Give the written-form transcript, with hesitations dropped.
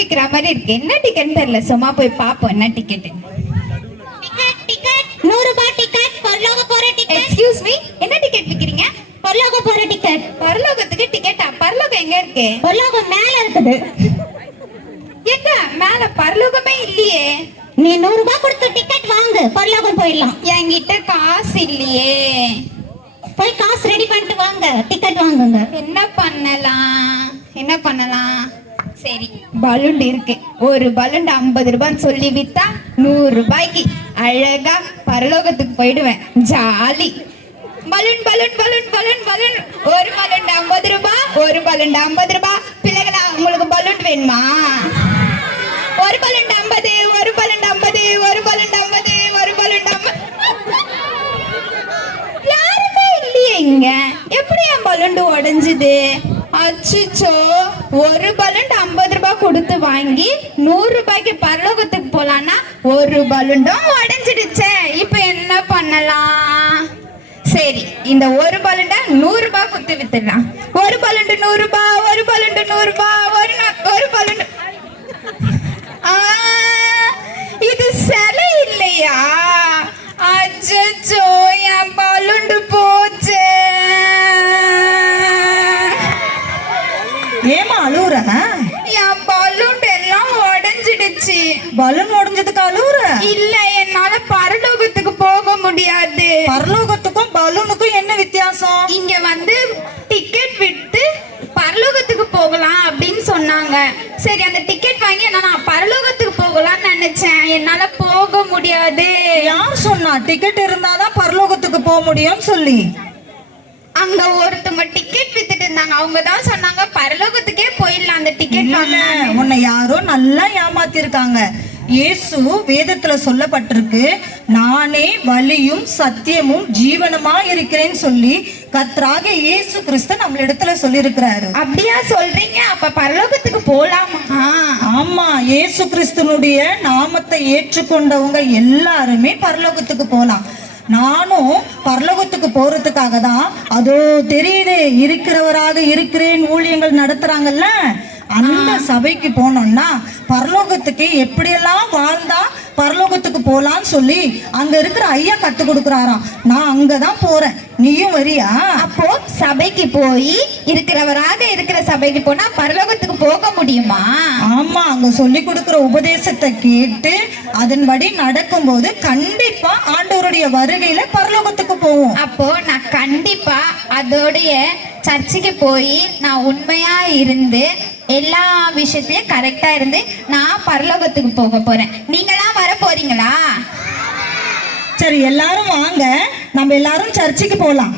விக்கிற மாதிரி இருக்கு. என்ன டிக்கெட் தெரியல, சும்மா போய் பாப்போம் என்ன டிக்கெட். டிக்கெட் 100 ரூபாய் டிக்கெட். பரலோக போற டிக்கெட். எக்ஸ்கியூஸ் மீ, என்ன டிக்கெட் விக்கிறீங்க? பரலோக போற டிக்கெட். பரலோகத்துக்கு டிக்கெட்டா? பரலோகம் எங்க இருக்கு? பரலோகம் மேல இருக்குது. எங்க மேல? பரலோகமே இல்லையே. நீ 100 ரூபாய் கொடுத்து டிக்கெட் வாங்கு, பரலோகம் போயிடலாம். என்கிட்ட காசு இல்லையே. போய் காசு ரெடி பண்ணிட்டு வாங்க, டிக்கெட் வாங்குங்க. என்ன பண்ணலாம்? சரி, பலூன் இருக்கு. ஒரு பலூன் 50 ரூபான்னு சொல்லி வித்தா 100 ரூபாய்க்கு அழகா பரலோகத்துக்கு போயிடுவேன். Jolly. Balloon balloon balloon balloon balloon. ஒரு பலூன் 50 ரூபாய், ஒரு பலூன் 50 ரூபாய். பிள்ளைகளா, உங்களுக்கு பலூன் வேணுமா? ஒரு பலூன் 50, ஒரு பலூன் 50, ஒரு பலூன் 50, ஒரு பலூன் 50. யாருமே இல்லையே இங்க. எப்படி என் பலூன் உடைஞ்சுது? அச்சோ, ஒரு பலூன் 50 ரூபாய் கொடுத்து வாங்கி 100 ரூபாய்க்கு பரலோகத்துக்கு போலான்னா ஒரு பலூண்டும் உடைஞ்சிடுச்சே. இப்ப என்ன பண்ணலாம்? சரி, இந்த ஒரு பலூன் 100 ரூபாய் குத்து வித்துடலாம். ஒரு பலூன் 100 ரூபாய், ஒரு பலூன் 100 ரூபாய், ஒரு பலூன். இது சிலை இல்லையா? அச்சோ, என் பலூன் போச்சு. ஏமா அழுவுற? என் பலூன் எல்லாம் உடைஞ்சிடுச்சு. பலூன் உடைஞ்சதுக்கு அழுவுற? இல்ல, என்னால பரலோகத்துக்கு போக முடியாது. பரலோகத்துக்கும் பலூனுக்கும் என்ன வித்தியாசம்? இங்க வந்து டிக்கெட் விட்டு பரலோகத்துக்கு போகலாம் அப்படின்னு சொன்னாங்க. சரி, அந்த டிக்கெட் வாங்கி நான் பரலோகத்துக்கு போகலாம்னு நினைச்சேன். என்னால போக முடியாது. யார் சொன்னா டிக்கெட் இருந்தாதான் பரலோகத்துக்கு போக முடியும் சொல்லி? அங்க ஒருத்தவங்க டிக்கெட் வித்துட்டு இருந்தாங்க. அவங்க தான் சொன்னாங்க பரலோகத்துக்கே போயிடலாம் அந்த டிக்கெட். உன்னை யாரோ நல்லா ஏமாத்திருக்காங்க. இயேசு வேதத்துல சொல்லப்பட்டிருக்கு, நானே வழியும் சத்தியமும் ஜீவனமா இருக்கிறேன்னு சொல்லி கர்த்தராகிய இயேசு கிறிஸ்து நம்ம இடத்துல சொல்லி இருக்கிறாரு. அப்படியா சொல்றீங்க? அப்ப பரலோகத்துக்கு போலாமா? ஆமா, இயேசு கிறிஸ்துனுடைய நாமத்தை ஏற்றுக்கொண்டவங்க எல்லாருமே பரலோகத்துக்கு போலாம். நானும் பரலோகத்துக்கு போறதுக்காக தான் அதோ தெரியுது இருக்கிறவராக இருக்கிறேன் ஊழியங்கள் நடத்துறாங்கல்ல, அந்த சபைக்கு போனோம்னா பரலோகத்துக்கு எப்படியெல்லாம் வாழ்ந்தா பரலோகத்துக்கு போலான்னு சொல்லி அங்க இருக்கிற ஐயா கத்து கொடுக்குறாராம். நான் அங்கதான் போறேன், நீயும் வரியா? அப்போ சபைக்கு போய் இருக்கிறவராக இருக்கிற சபைக்கு போனா பரலோகத்துக்கு போக முடியுமா? ஆமா, அங்க சொல்லி கொடுக்கிற உபதேசத்தை கேட்டு அதன்படி நடக்கும்போது கண்டிப்பா ஆண்டவருடைய வருகையில பரலோகத்துக்கு போவோம். அப்போ நான் கண்டிப்பா அதோடைய சர்ச்சுக்கு போய் நான் உண்மையா இருந்து எல்லா விஷயத்தையும் கரெக்டா இருந்து நான் பரலோகத்துக்கு போக போறேன். நீங்களாம் வர போறீங்களா? சரி, எல்லாரும் வாங்க, நம்ம எல்லாரும் சர்ச்சுக்கு போலாம்.